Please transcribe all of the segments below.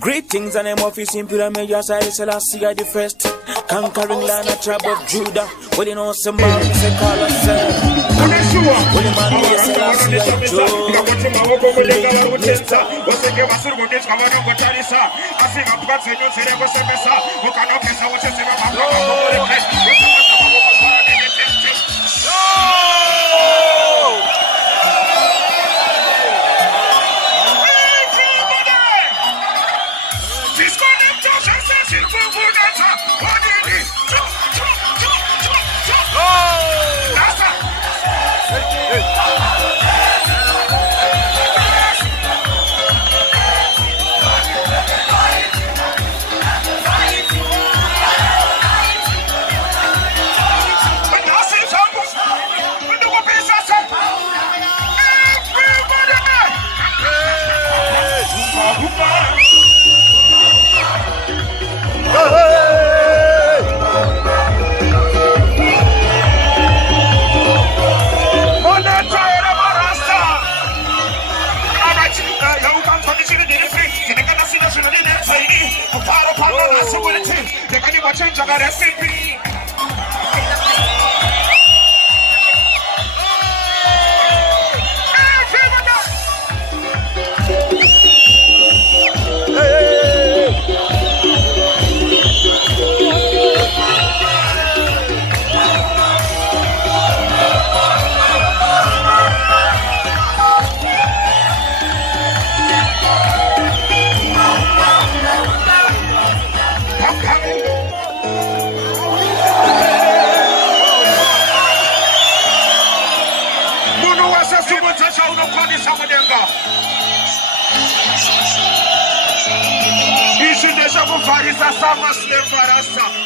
Greetings and name of his imperial major Selassie the first, conquering land a tribe of Judah. Well, you know somebody say call us well, the man who Selassie Joe. Change our recipe. Isso deixa com Farisa Salva se embaraça.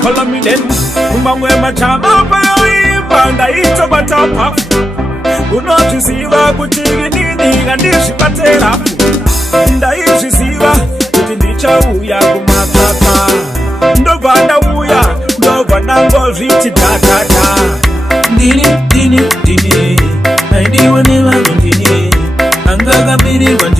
Call me then, Mumangwe Chama, Banda, each of a top. Who not to see what would you need and dish patera. And I used to see what the Chow Yakumata. tata dini Naidi wane wangu dini Angaga biri wangu